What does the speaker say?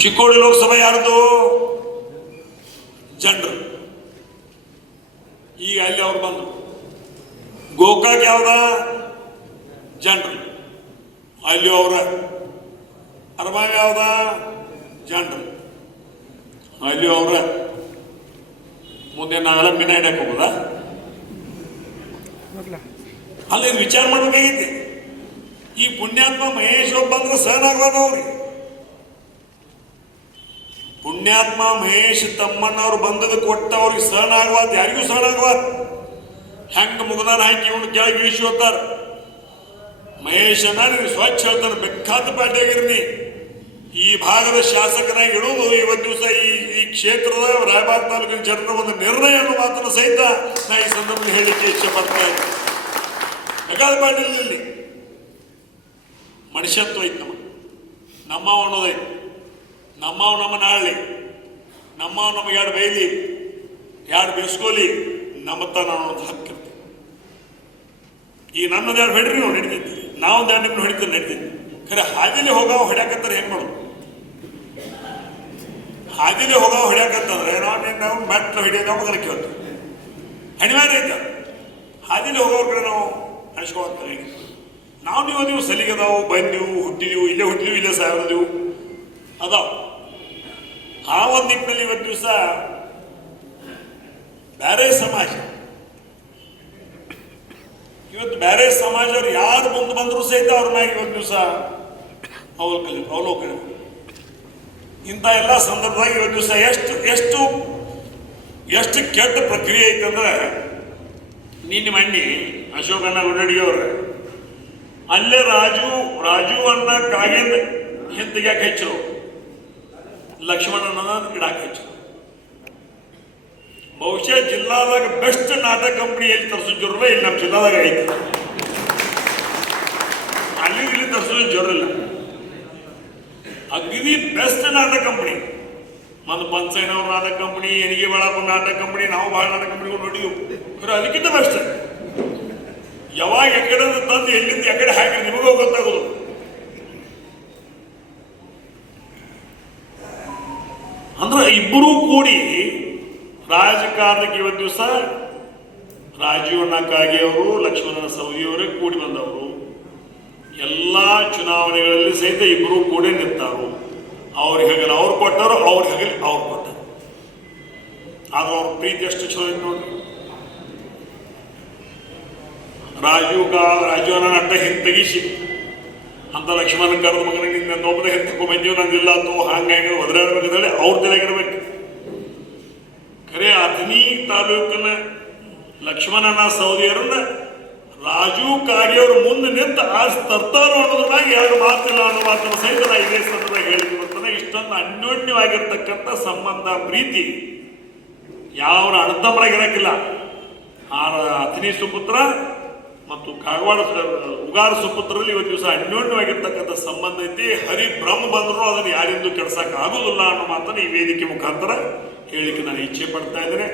ಚಿಕ್ಕೋಡಿ ಲೋಕಸಭೆ ಯಾರ್ದು? ಜನರು ಈಗ ಅಲ್ಲಿ ಅವ್ರು ಬಂದರು. ಗೋಕಾಕ್ ಯಾವ್ದ? ಜನರು ಅಲ್ಲಿ ಅವ್ರ ಅರಮಾಗ ಯಾವ್ದ? ಜನರು ಅಲ್ಲಿ ಅವ್ರ ಮುಂದೆ ನಾಗಲಂಬಿನ ಇಡಕ್ಕೆ ಹೋಗುದ? ಅಲ್ಲಿ ವಿಚಾರ ಮಾಡಬೇಕೈತಿ ಈ ಪುಣ್ಯಾತ್ಮ ಮಹೇಶ್ ಒಬ್ಬ ಅಂದ್ರೆ ಆಗ್ಬೋದು ಆಗ್ಬಾರ್ದವ್ರಿ ಪುಣ್ಯಾತ್ಮ ಮಹೇಶ್ ತಮ್ಮಣ್ಣವ್ರು ಬಂದದ ಕೊಟ್ಟವ್ರಿಗೆ ಸಹನ ಆಗ್ಬಾರ್ದು ಯಾರಿಗೂ ಸಹನ ಆಗ್ಬಾರ್ದು ಹೆಂಗ ಮುಗದಾನ ಹಾಕಿ ಇವನು ಕೆಳಗೆ ಇಳಿಸಿ ಹೋಗ್ತಾರ? ಮಹೇಶ್ ಅನ್ನ ಸ್ವಚ್ಛ ಹೇಳ್ತಾನೆ ಬೆಕ್ಕಾದ ಪಾರ್ಟಿಯಾಗಿರ್ನಿ ಈ ಭಾಗದ ಶಾಸಕನಾಗಿ ಇಡುವುದು ಇವತ್ತು ದಿವಸ ಈ ಈ ಕ್ಷೇತ್ರದ ರಾಯಬಾಗ್ ತಾಲೂಕಿನ ಜನರ ಒಂದು ನಿರ್ಣಯ ಅನ್ನೋ ಮಾತನ್ನು ಸಹಿತ ನಾ ಈ ಸಂದರ್ಭದಲ್ಲಿ ಹೇಳಿಕೆ ಇಚ್ಛೆ ಪಡ್ತಾ ಇದ್ದೀನಿ ಬೆಕ್ಕಾದ ಪಾಟೀಲ್ ಮನುಷ್ಯತ್ವ ಐತೆ ನಮ್ಮ ನಮ್ಮವ ಅನ್ನೋದೈತೆ ನಮ್ಮವ ನಮ್ಮ ನಾಳೆ ನಮ್ಮವ ನಮಗೆ ಎರಡು ಬೈಲಿ, ಎರಡು ಬೇಸ್ಕೋಲಿ, ನಮ್ಮತ್ತ ನಾವು ಒಂದು ಹಕ್ಕಿರ್ತೀವಿ ಈ ನನ್ನ ಎರಡು ಹೊಡ್ರಿ ನಾವು ನಡೀತಿದ್ವಿ ನಾವು ಎರಡು ನಿಮ್ಮನ್ನು ಹಿಡಿತೀನಿ ನಡೀತಿದ್ವಿ ಖರೆ, ಹಾದಿಲಿ ಹೋಗಾವ ಹೊಡ್ಯಾಕತ್ತಾರೆ ಹೆಂಗೆ ಮಾಡೋದು? ಹಾದಿಲಿ ಹೋಗಾವ ಹೊಡ್ಯಾಕತ್ತಂದ್ರೆ ನಾವು ನಾವು ಮೆಟ್ಲು ಹಿಡಿಯೋದು ನಾವು ಮಗನ ಕೇಳ್ತೀವಿ. ಅನಿವಾರ್ಯ ಐತೆ. ಹಾದಿಲಿ ಹೋಗೋರ ಕಡೆ ನಾವು ಅನ್ಸ್ಕೊಳ್ತೀವಿ ನಾವು ನೀವು ನೀವು ಸಲಿಗದಾವು, ಬಂದೀವು, ಹುಟ್ಟಿದೀವಿ, ಇಲ್ಲೇ ಹುಟ್ಟಿದೀವಿ, ಇಲ್ಲೇ ಸಾಯಿದೀವಿ. ಅದಾವ. ಆ ಒಂದು ನಿಟ್ಟಿನಲ್ಲಿ ಇವತ್ತು ದಿವಸ ಬೇರೆ ಸಮಾಜ. ಇವತ್ತು ಬೇರೆ ಸಮಾಜವ್ರು ಯಾರು ಮುಂದೆ ಬಂದರೂ ಸಹಿತ ಅವ್ರ ಇವತ್ತು ದಿವಸ ಅವಲೋಕನ ಅವಲೋಕನ. ಇಂಥ ಎಲ್ಲ ಸಂದರ್ಭದಾಗ ಇವತ್ತು ದಿವಸ ಎಷ್ಟು ಎಷ್ಟು ಎಷ್ಟು ಕೆಟ್ಟ ಪ್ರಕ್ರಿಯೆ ಐತಂದ್ರೆ ನಿನ್ನೆ ಮಣ್ಣಿ ಅಶೋಕಣ್ಣ ಗುಡ್ಡಡಿಯವ್ರ ಅಲ್ಲೇ ರಾಜು ರಾಜು ಅನ್ನ ಕಾಗೇಂದ್ರ ಹಿಂತಿಗ್ಯಾಕೆ ಹೆಚ್ಚರು. ಲಕ್ಷ್ಮಣನ ಇಡಾಕ ಹೆಚ್ಚರು ಬಹುಶಃ ಜಿಲ್ಲಾದಾಗ ಬೆಸ್ಟ್ ನಾಟಕ ಕಂಪನಿ ಎಲ್ಲಿ ತರಿಸೋ ಜೋರಿಲ್ಲ, ಇಲ್ಲಿ ನಮ್ಮ ಜಿಲ್ಲಾದಾಗ ಐತಿ. ಅಲ್ಲಿ ಇಲ್ಲಿ ತರಿಸೋ ಜೋರಿಲ್ಲ. ಅಗ್ದಿ ಬೆಸ್ಟ್ ನಾಟಕ ಕಂಪನಿ ಮತ್ತು ಪಂಚೈನವ್ರ ನಾಟಕ ಕಂಪನಿ ಎನಿಗೆ ಬೆಳಪ್ಪ ನಾಟಕ ಕಂಪನಿ ನಾವು ಭಾಳ ನಾಟಕ ಕಂಪನಿಗಳು ನೋಡಿದ್ವು. ಅದಕ್ಕಿಂತ ಬೆಸ್ಟ್ ಯಾವಾಗ ಎಕಡೆ ತಂದು ಎಲ್ಲಿಂದ ಎಕಡೆ ಹಾಕಿ ನಿಮಗೂ ಗೊತ್ತಾಗೋದು ಅಂದ್ರೆ ಇಬ್ಬರೂ ಕೂಡಿ ರಾಜಕಾರಣಕ್ಕೆ ಇವತ್ತು ದಿವಸ ರಾಜೀವಣ್ಣ ಕಾಗೆಯವರು ಲಕ್ಷ್ಮಣನ ಸವದಿಯವರೇ ಕೂಡಿ ಬಂದವರು. ಎಲ್ಲ ಚುನಾವಣೆಗಳಲ್ಲಿ ಸಹಿತ ಇಬ್ಬರು ಕೂಡೇ ನಿಂತಾರು. ಅವ್ರಿಗೆ ಹೇಗಲ್ಲ ಅವ್ರು ಕೊಟ್ಟರು ಅವ್ರಿಗೆ ಹಗಲು ಅವ್ರು ಕೊಟ್ಟರು. ಆದ್ರೆ ಅವ್ರ ಪ್ರೀತಿ ಎಷ್ಟು ಚಲೋ ನೋಡ್ರಿ. ರಾಜೀವ್ ಕಾ ರಾಜೀವನ ನಟ್ಟ ಹಿಂತೆಗಿಸಿ. ಅಂತ ಲಕ್ಷ್ಮಣ ಕರೆದ ಮಗನಿಗೆ ನಿನ್ನ ಒಬ್ಬನೇ ಹಿಂತಕ್ಕೂ ಬಂದೀವಿ ನಂದಿಲ್ಲ ಅಂತ ಹಂಗಾಗಿ ಒದರಾಡ್ಬೇಕಂದ್ರೆ ಅವ್ರ ತಲೆಗಿರ್ಬೇಕು. ಖರೆ ಅಥಣಿ ತಾಲೂಕಿನ ಲಕ್ಷ್ಮಣನ ಸೌದಿಯರನ್ನ ರಾಜು ಕಾಗೆಯವರು ಮುಂದೆ ನಿಂತು ಆಸ್ ತರ್ತಾರೋ ಅನ್ನೋದ್ರಾಗ ಎರಡು ಮಾತಿಲ್ಲ ಅನ್ನೋ ಮಾತನ್ನು ಸಹಿತ ನಾ ಇದೇ ಸಂದರ್ಭ ಹೇಳಿದ್ರು ಬರ್ತಾನೆ ಇಷ್ಟೊಂದು ಅನ್ಯೋನ್ಯವಾಗಿರ್ತಕ್ಕಂಥ ಸಂಬಂಧ, ಪ್ರೀತಿ ಯಾವ ಅಣ್ಣತಮ್ಮರಾಗಿರಕ್ಕಿಲ್ಲ ಆ ಅಥಣಿ ಸುಪುತ್ರ ಮತ್ತು ಕಾಗವಾಡ ಉಗಾರ ಸುಪುತ್ರರಲ್ಲಿ ಇವತ್ತು ದಿವಸ ಅನ್ಯೋನ್ಯವಾಗಿರ್ತಕ್ಕಂಥ ಸಂಬಂಧ ಐತಿ. ಹರಿ ಬ್ರಹ್ಮ ಬಂದರೂ ಅದನ್ನು ಯಾರಿಂದೂ ಕೆಡ್ಸಕ್ಕೆ ಆಗೋದಿಲ್ಲ ಅನ್ನೋ ಮಾತನ್ನು ಈ ವೇದಿಕೆ ಮುಖಾಂತರ ಹೇಳಿಕೆ ನಾನು ಇಚ್ಛೆ ಪಡ್ತಾ ಇದ್ದೇನೆ.